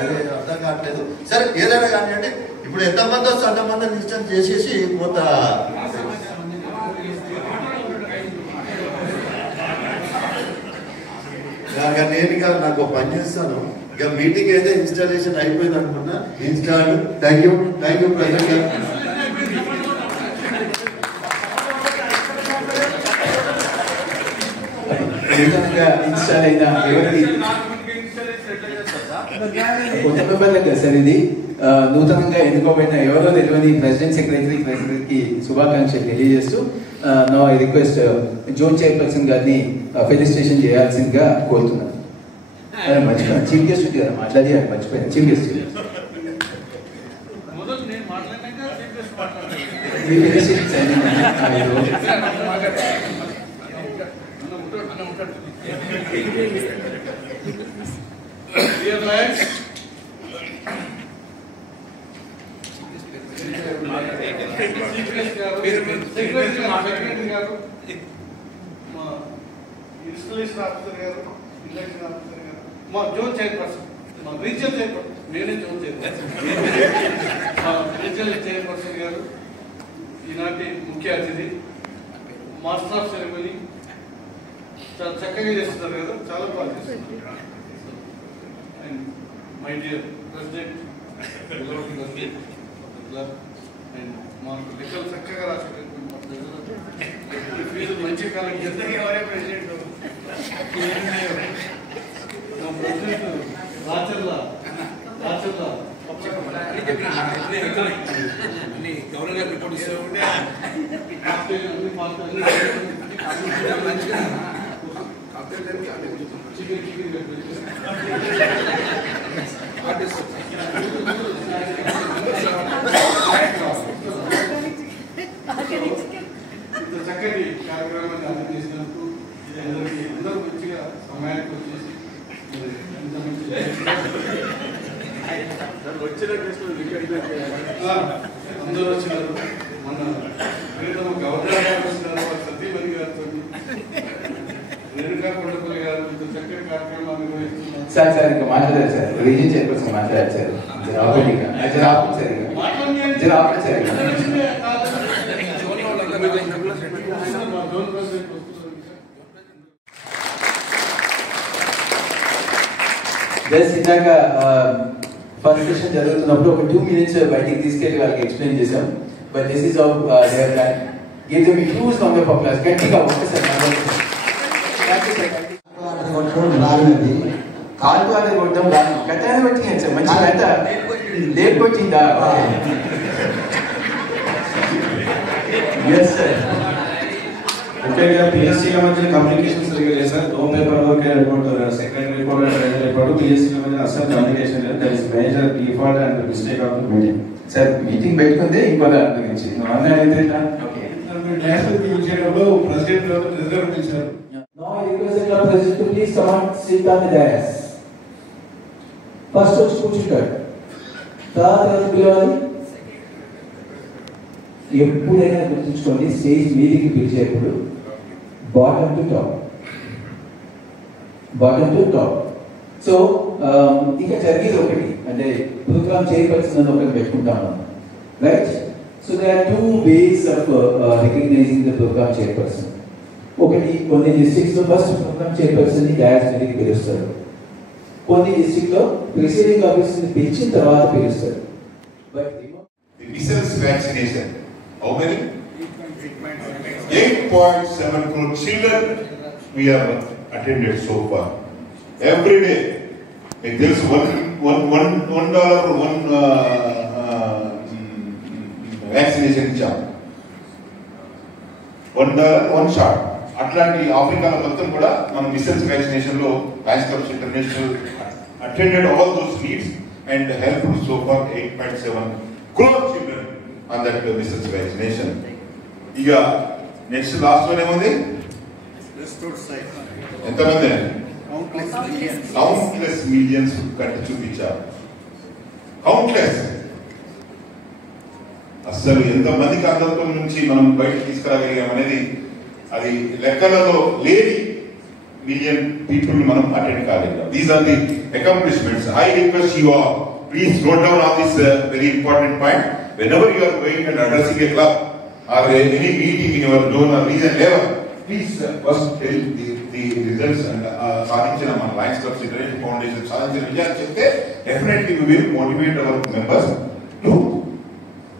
అది అర్థం కావట్లేదు. సరే ఏదైనా కానివ్వండి. ఇప్పుడు ఎంతమంది వస్తే అంతమంది ఇన్స్టాల్ చేసేసి కొంత నేను నాకు పని చేస్తాను. ఇక మీటింగ్ అయితే ఇన్స్టాలేషన్ అయిపోయింది అనుకున్నా. ఇన్స్టాల్. థ్యాంక్ యూ ప్రజెంట్ గారు. ఇన్స్టాల్ అయిన కొత్త మెంబర్లకు కదా సార్ ఇది. నూతనంగా ఎన్నుకోబడిన ఎవరో తెలియని ప్రెసిడెంట్ సెక్రటరీకి శుభాకాంక్షలు తెలియజేస్తూ నా రిక్వెస్ట్ జోన్ చైర్పర్సన్ గారిని ఫెలిసిటేషన్ చేయాల్సిందిగా కోరుతున్నాను. మర్చిపోయాను, చీఫ్ గెస్ట్ ఉంది కదా మాట్లాడి మర్చిపోయాను. చీఫ్ గెస్ట్ ఇన్స్టాలేషన్ ఆఫీసర్ గారు, ఎలక్షన్ ఆఫీసర్ గారు, మా జోన్ చైర్పర్సన్, మా రీజనల్ చైర్పర్సన్, నేనే జోన్ చైర్పర్సన్, మా రీజనల్ చైర్పర్సన్ గారు, ఈనాటి ముఖ్య అతిథి, మాస్టర్ ఆఫ్ సెరమనీ చాలా చక్కగా చేస్తున్నారు కదా, చాలా బాగా చేస్తున్నారు. And my dear president and మాకు లెక్కలు చక్కగా రాసేటటువంటి ఫీజు మంచి కాలం ఎవరే ప్రెసిడెంట్ రాచర్ల గవర్నర్ గారు రిపోర్ట్ ఇస్తూ ఉంటే చక్కటి కార్యక్రమాన్ని అర్థం చేసినందుకు అందరూ మంచిగా సమయానికి వచ్చేసి అందరూ వచ్చినారు. మన ప్రియతమ గవర్నర్ గారు వచ్చినారు, సతీమణి గారితో రేణుకా కొండపల్లి గారు ఇంత చక్కటి కార్యక్రమాన్ని నిర్వహిస్తున్నారు. సార్ ఇంకా మాట్లాడారు సార్, రీజన్ చైర్పర్సన్ మాట్లాడారు సార్. జస్ట్ ఇందాక ఫస్ట్ సెషన్ జరుగుతున్నప్పుడు ఒక 2 minutes బయటికి తీసుకెళ్లి వాళ్ళకి ఎక్స్ప్లెయిన్ చేశాం. But this is how they have done. Give them a huge round of applause. గట్టిగా ఒక్కసారి రాలినది కాలు అనేది కొట్టడం రాను గట్టాన్ని వచ్చింది సార్. మంచి గట్ట లేకొచ్చిందా? Yes sir. ముఖ్యంగా పిఎస్సీల మధ్య కమ్యూనికేషన్ సరిగ్గా లేదు sir. No paper work report, secretary report, treasury report, పిఎస్సీల మధ్య అసలు కమ్యూనికేషన్ లేదు. That is major default and mistake of the meeting. Sir meeting పెట్టుకుందే ఇంకో దాని గురించి ప్రెసిడెంట్ రిజర్వ్ ఇచ్చారు. Now I request the club president to please come and sit on the dais. First వచ్చి కూర్చుంటాడు, తర్వాత పిలవాలి. ఎప్పుడైనా గుర్తుంచుకోండి, స్టేజ్ మీదికి పిలిచేప్పుడు బాటమ్ టు టాప్. సో ఇక జరిగేది ఒకటి, అంటే ప్రోగ్రామ్ చైర్పర్సన్ అని ఒకటి పెట్టుకుంటాము, right? So there are 2 ways of recognizing the program chairperson. ఒకటి కొన్ని డిస్ట్రిక్ట్స్ లో ఫస్ట్ ప్రోగ్రామ్ చైర్పర్సన్ ని డయాస్ మీదకి పిలుస్తారు. కొన్ని డిస్ట్రిక్ట్ లో ప్రిసైడింగ్ ఆఫీసర్ ని పిలిచిన తర్వాత పిలుస్తారు. But measles vaccination, how many? 8.7 crore children we have attended so far. Every day, there is $1 vaccination charge. $1 shot. అట్లాంటి ఆఫ్రికాలో మొత్తం కూడా మనం మిసెల్స్ వ్యాక్సినేషన్ లో Lions clubs international attended all those needs and help so far 8.7 crore children on that missiles vaccination. ఇక next last one ఏముంది? ఎంతమంది? Countless millions కట్టి చూపించారు. కౌంట్లెస్, అసలు ఎంతమందికి అందరితో నుంచి మనం బయటకు తీసుకురాగలిగాం అనేది అది లెక్కలలో లేని మిలియన్ పీపుల్ మనం అటెండ్ కాలేము. These are the accomplishments. I request you all, please note down on this very important point. Whenever you are going and addressing a club or any meeting in your zone or region level, please first tell the results and సాధించిన మన Lions clubs international foundation సాధించిన విజయాలు చెప్తే definitely we will motivate our members to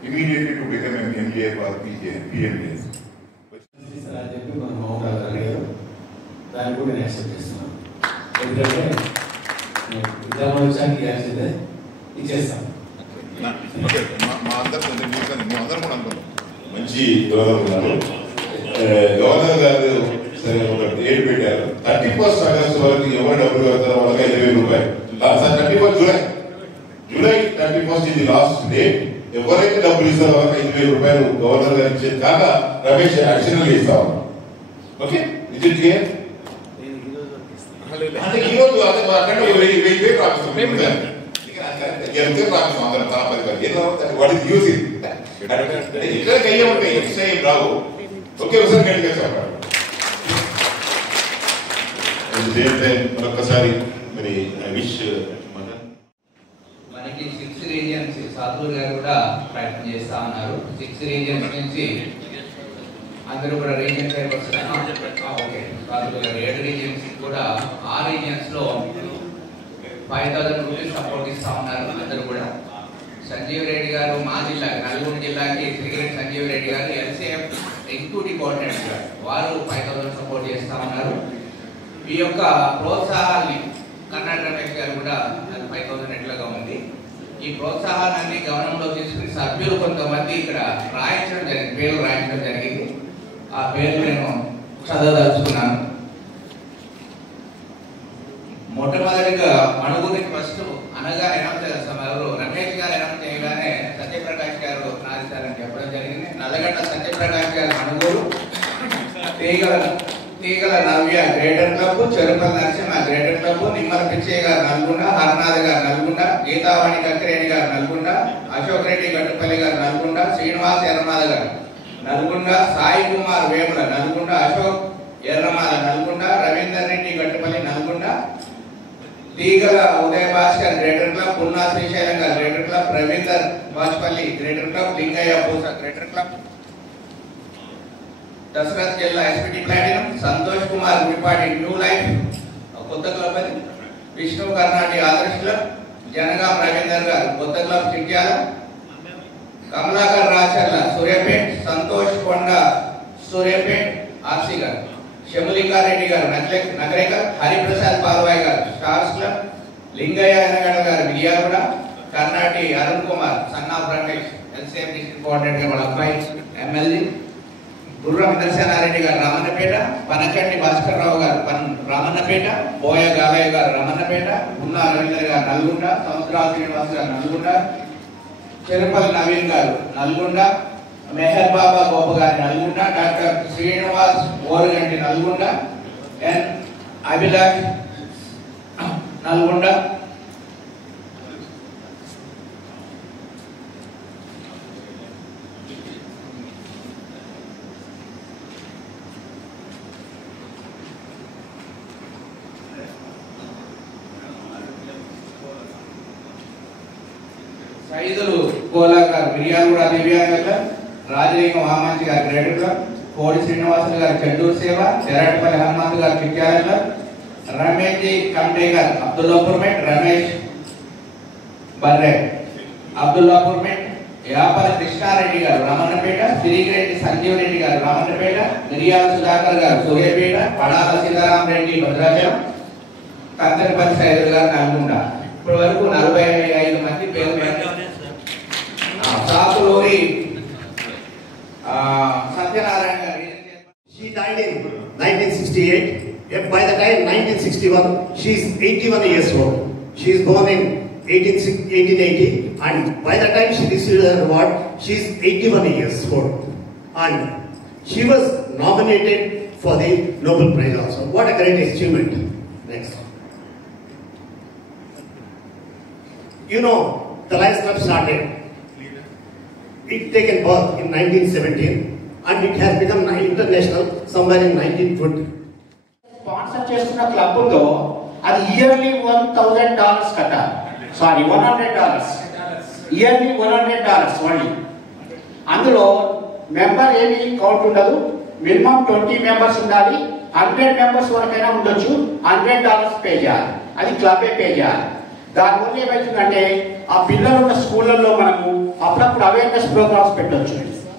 immediately to become MGA or PMA. దాన్ని కూడా నేను accept చేస్తున్నాను. ఎందుకంటే విధానం వచ్చానికి యాక్సెప్ట్ ఇచ్చేస్తాను. మా అందరం కూడా అనుకున్నాం మంచి గవర్నర్ ఉన్నారు. గవర్నర్ గారు సరే ఒక డేట్ పెట్టారు. 31 ఆగస్టు వరకు ఎవరు డబ్బులు కడతారో వాళ్ళకి 5,000 రూపాయలు. 31 జూలై 31 ఇది లాస్ట్ డేట్. ఎవరైతే డబ్బులు ఇస్తారో వాళ్ళకి 5,000 రూపాయలు గవర్నర్ గారు ఇచ్చేది కాక రమేష్ యాక్షన్ ఇస్తాం. ఓకే ఇది అంటే ఈ రోజు అక్కడ 1000 రాపిస్తాం. రాపిస్తాం అందరం తన వాట్ ఇస్ యూజ్ ఇక్కడ కయ్యమంటాయి ఎక్స్ట్రా ఏం రావు. ఓకే ఒకసారి గట్టిగా చెప్పాలి. మరొకసారి మరి విష్ మనకి 6 రీజియన్స్ సాధువులు గారు కూడా ప్రయత్నం చేస్తా ఉన్నారు. 6 రీజియన్స్ నుంచి అందరూ కూడా రీజియన్ పేపర్స్ ఓకే సాధువులు గారు 7 రీజియన్స్ కూడా ఆ రీజియన్స్ లో 5,000 రూపీస్ సపోర్ట్ ఇస్తా ఉన్నారు. అందరూ కూడా సంజీవ్ రెడ్డి గారు మా జిల్లా నల్గొండ జిల్లాకి శ్రీగిరెడ్డి సంజీవ్ రెడ్డి గారు ఎల్సీఎఫ్ ఎగ్జిక్యూటివ్ కోఆర్డినేటర్ గారు వారు 5,000 సపోర్ట్ చేస్తా ఉన్నారు. ఈ యొక్క ప్రోత్సాహాన్ని కర్ణాటక రమేష్ గారు కూడా 5,000 ఎట్లాగా ఉంది. ఈ ప్రోత్సాహాన్ని గమనంలో తీసుకుని సభ్యులు కొంతమంది ఇక్కడ రాయించడం జరిగింది, పేర్లు రాయించడం జరిగింది. ఆ పేర్లు నేను చదవదలుచుకున్నాను. మొట్టమొదటిగా మన గురించి ఫస్ట్ అనగా అనౌన్స్ చేస్తాం. ఎవరు రమేష్ గారు అనౌన్స్ చేయగానే సత్యప్రకాష్ గారు నాదిస్తారని చెప్పడం జరిగింది. నల్లగడ్డ సత్యప్రకాష్ గారు Manuguru, Teegala Navya greater club, Cherupalli Narasimha greater club, Nimmala Pichaiah గారు నల్గొండ, హరనాథ్ గారు నల్గొండ, గీతావాణి కక్కిరేణి గారు నల్గొండ, అశోక్ రెడ్డి గట్టుపల్లి గారు నల్గొండ, శ్రీనివాస్ ఎర్రమాద గారు నల్గొండ, సాయి కుమార్ వేముల నల్గొండ, అశోక్ ఎర్రమాద నల్గొండ, రవీందర్ రెడ్డి గట్టుపల్లి నల్గొండ, తీగల ఉదయ భాస్కర్ గ్రేటర్ క్లబ్, పున్నా శ్రీశైలం గారు greater club, Ravinder Vajpalli greater club, Lingaiah Poosa greater club, Dasharath జిల్లా SPT platinum, Santosh Kumar Gudipati new life కొత్త క్లబ్ అది, విష్ణు కర్ణాటి ఆదర్శ్ క్లబ్, జనగాం రవీందర్ గారు కొత్త క్లబ్ చిట్యాల, కమలాకర్ రాచర్ల సూర్యాపేట్, సంతోష్ కొండ సూర్యాపేట్ ఆర్సీ గారు, శములికారెడ్డి గారు నగరేకర్, హరిప్రసాద్ పాల్వాయ్ గారు స్టార్స్ క్లబ్, లింగయ్య ఎనగడ గారు Miyaguda, Karnati Arun Kumar son of Ramesh LCM district coordinator వాళ్ళ అబ్బాయి ఎమ్మెల్యే, గుర్రం దర్శనారెడ్డి గారు రామన్నపేట, పనకండి భాస్కర్ రావు గారు రామన్నపేట, బోయ గాలయ్య గారు రామన్నపేట, ఉన్నా రవీంద్ర గారు నల్గొండ, సముద్రాల శ్రీనివాస్ గారు నల్గొండ, చెరుపల్లి నవీన్ గారు నల్గొండ, మెహర్ బాబా గోప గారి నల్గొండ, డాక్టర్ శ్రీనివాస్ ఓరుగంటి నల్గొండ, ఎన్ అభిలాష్ నల్గొండ, సైదులు కోలా గారు మిర్యాలగూడ దివ్యాంగ, రాజలింగం వామాంచి గారు గ్రేటర్ క్లబ్, కోడి శ్రీనివాసులు గారు చెడ్డూరు సేవ, తెరటిపల్లి హనుమంత్ గారు చిట్యాల క్లబ్, రమేష్ జీ కంటే గారు అబ్దుల్లాపూర్ మెట్, రమేష్ బర్రే అబ్దుల్లాపూర్ మెట్, యాపల కృష్ణారెడ్డి గారు రామన్నపేట, శ్రీగిరెడ్డి సంజీవ్ రెడ్డి గారు రామన్నపేట, మిర్యాల సుధాకర్ గారు సూర్యాపేట, పడాల సీతారాం రెడ్డి భద్రాచలం, కంతరపల్లి సైదులు గారు నల్గొండ. ఇప్పటి వరకు 45 మంది పేరు. సాకులూరి సత్యనారాయణ గారు. She died in 1968. By the time 1961, she is 81 years old. She is born in 1880, and by the time she received her award, she is 81 years old. And she was nominated for the Nobel Prize also. What a great achievement. Next. You know, the Lions Club started. It taken birth in 1917 and it has become international somewhere in 1920. Sponsor చేస్తున్న క్లబ్లో అది yearly $1,000 కట్టాలి. Sorry $100, yearly $100 only. అందులో member ఏమి count ఉండదు, minimum 20 members ఉండాలి. 100 members వరకైనా ఉండొచ్చు. $100 పే చేయాలి. అది క్లబే పే చేయాలి. దానివల్ల ఏమవుతుందంటే ఆ పిల్లలు ఉన్న స్కూళ్ళల్లో మనము అప్పుడప్పుడు అవేర్నెస్ ప్రోగ్రామ్స్ పెట్టవచ్చు.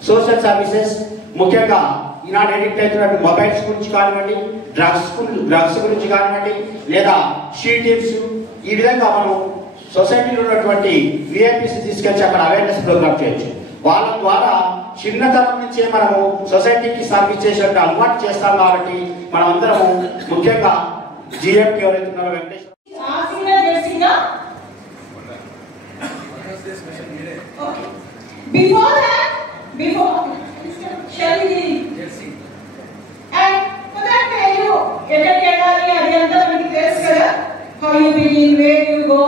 సోషల్ సర్వీసెస్, ముఖ్యంగా ఈనాడు ఎడిక్ట్ అవుతున్నట్టు మొబైల్స్ గురించి కానివ్వండి, డ్రగ్స్ గురించి కానివ్వండి, లేదా షీ టిప్స్, ఈ విధంగా మనం సొసైటీలో ఉన్నటువంటి విఐపీస్ తీసుకొచ్చి అక్కడ అవేర్నెస్ ప్రోగ్రామ్ చేయొచ్చు. వాళ్ళ ద్వారా చిన్నతనం నుంచే మనము సొసైటీకి సర్వీస్ చేసేట్టు అలవాటు చేస్తాం. కాబట్టి మనం అందరము ముఖ్యంగా జిఎంపీ ఎవరైతే ఉన్నారో Venkateswara shall we and for that you ఎక్కడికి వెళ్ళాలి అది అంతా మనకి తెలుసు కదా. how you begin, where you go,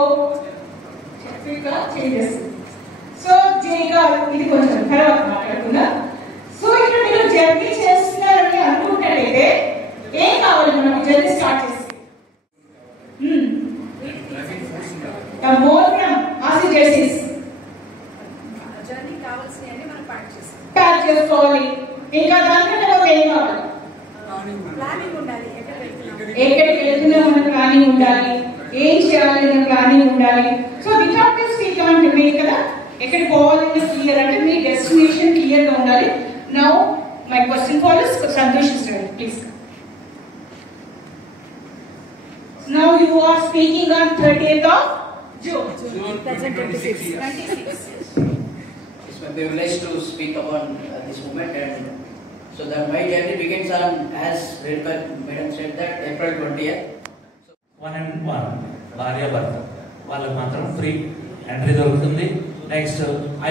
చెప్పిగా చేంజెస్. సో జేగా ఇది కొంచెం తర్వాత మాట్లాడుకుందాం. సో ఇక్కడ మీరు జర్నీ చేస్తున్నారని అనుకుంటున్నట్లయితే ఏం కావాలి మనకి జర్నీ స్టార్ట్ చేసి more from ఆసి జెర్సీస్ జర్నీ కావాల్సినవన్నీ మనం ప్యాక్ చేసుకోవాలి. ఇంకా దానికంటే ఒక ఏం కావాలి, ప్లానింగ్ ఉండాలి. ఎక్కడికి వెళ్తున్నా మన ప్లానింగ్ ఉండాలి, ఏం చేయాలనే ప్లానింగ్ ఉండాలి. So without this we can't make కదా. ఎక్కడికి పోవాలనే క్లియర్ అంటే మీ డెస్టినేషన్ క్లియర్ గా ఉండాలి. Now my question for this Santosh sir please. Now you are speaking on 30th of June 2026. It's my privilege to speak upon this moment, and so that my journey begins on, as Madam said, that April 20th. 1 and 1 భార్య భర్త వాళ్ళకి మాత్రం free entry దొరుకుతుంది. Next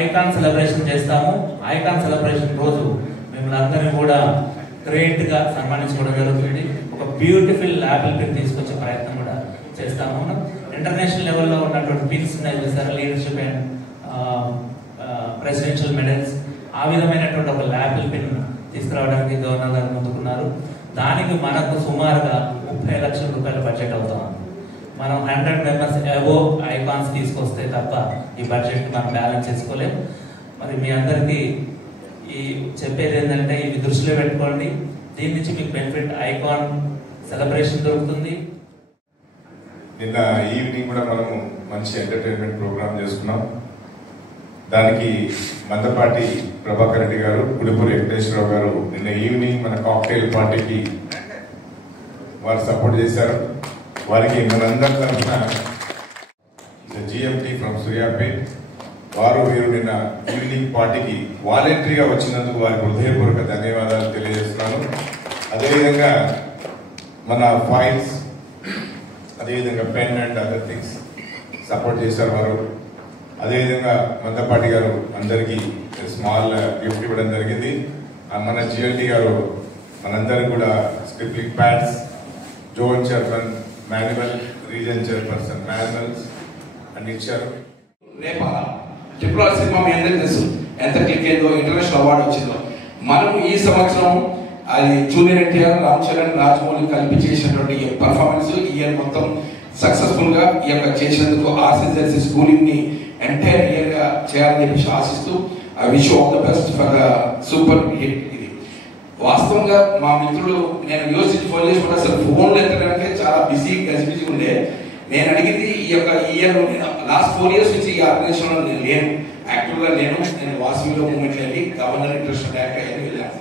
icon celebration చేస్తాము. Icon celebration రోజు మిమ్మల్ని అందరినీ కూడా గ్రేట్ గా సన్మానించుకోవడం జరుగుతుంది. ఒక బ్యూటిఫుల్ ల్యాబిల్ పిన్ తీసుకొచ్చే ప్రయత్నం కూడా చేస్తాము. ఇంటర్నేషనల్ లెవెల్లో ఉన్నటువంటి పిన్స్ ఉన్నాయి చూసారా, లీడర్షిప్ అండ్ ప్రెసిడెన్షియల్ మెడల్స్, ఆ విధమైనటువంటి ఒక ల్యాబిల్ పిన్ తీసుకురావడానికి గవర్నర్ గారు ముందుకున్నారు. దానికి మనకు సుమారుగా 30 లక్షల రూపాయల బడ్జెట్ అవుతాం. మనం 100 మెంబర్స్ అబో ఐకాన్స్ తీసుకొస్తే తప్ప ఈ బడ్జెట్ మనం బ్యాలెన్స్ చేసుకోలేము. మరి మీ అందరికీ ఈ చెప్పేది ఏంటంటే ఇవి దృష్టిలో పెట్టుకోండి. దీని నుంచి మీకు బెనిఫిట్ ఐకాన్ సెలబ్రేషన్ దొరుకుతుంది. నిన్న ఈవినింగ్ కూడా మనము మంచి ఎంటర్టైన్మెంట్ ప్రోగ్రామ్ చేసుకున్నాం. దానికి మందపాటి ప్రభాకర్ రెడ్డి గారు, గుడిపూరి వెంకటేశ్వరరావు గారు నిన్న ఈవినింగ్ మన కాక్టైల్ పార్టీకి వారు సపోర్ట్ చేశారు. వారికి మనందరి తరఫున జిఎంటీ ఫ్రమ్ సూర్యాపేట్ వారు వీరు నిన్న ఈవినింగ్ పార్టీకి వాలంటరీగా వచ్చినందుకు వారికి హృదయపూర్వక ధన్యవాదాలు తెలియజేస్తున్నాను. అదేవిధంగా మన ఫైల్స్, అదేవిధంగా pen and other things support చేశారు వారు. అదేవిధంగా మందపాటి గారు అందరికీ స్మాల్ గిఫ్ట్ ఇవ్వడం జరిగింది. మన జిఎల్టీ గారు మనందరికి కూడా scribbling pads, zone chairman manual, region chairperson manuals అన్ని ఇచ్చారు. రేపా ట్రిపుల్ సినిమా మీ అందరికీ తెలుసు ఎంత క్లిక్ అయిందో, ఇంటర్నేషనల్ అవార్డు వచ్చిందో. మనం ఈ సంవత్సరం అది జూనియర్ ఎన్టీఆర్, రామ్ చరణ్, రాజమౌళి కలిపి చేసినటువంటి పర్ఫార్మెన్స్ ఇయర్ మొత్తం సక్సెస్ఫుల్ గా ఈ యొక్క చేసినందుకు ఆర్సిజెన్సీ స్కూలింగ్ ని ఎంటైర్ ఇయర్ గా చేయాలని చెప్పి ఆశిస్తూ I wish all the best for the super hit. ఇది వాస్తవంగా మా మిత్రులు నేను యూనివర్సిటీ ఫోన్ చేసి కూడా అసలు ఫోన్లు ఎత్తడానికి చాలా గజిబిజీ ఉండే. నేను అడిగింది ఈ యొక్క ఇయర్ లాస్ట్ 4 years నుంచి ఈ ఆర్గనైజేషన్ లో నేను లేను, యాక్టివ్ గా నేను వాసవిలో మూమెంట్ వెళ్ళి గవర్నర్ ఇంటర్నేషనల్ డైరెక్టర్ అయ్యి వెళ్ళాను.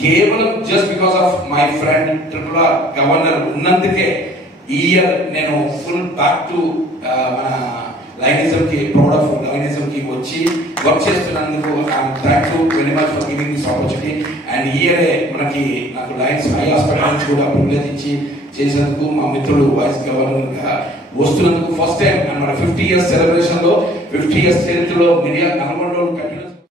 కేవలం just because of my friend triple R governor ఉన్నందుకే ఈ ఇయర్ నేను ఫుల్ బ్యాక్ టు మన లైనిజం కి, ప్రౌడ్ ఆఫ్ లైనిజం కి వచ్చి వర్క్ చేస్తున్నందుకు I'm thankful very much for giving this opportunity. And ఇయరే నాకు లయన్స్ హై హాస్పిటల్ నుంచి కూడా ప్రివిలేజ్ ఇచ్చి చేసినందుకు మా మిత్రుడు వైస్ గవర్నర్ గా వస్తున్నందుకు ఫస్ట్ టైం మన 50 years సెలబ్రేషన్ లో 50 years చరిత్రలో మీడియా నల్గొండలో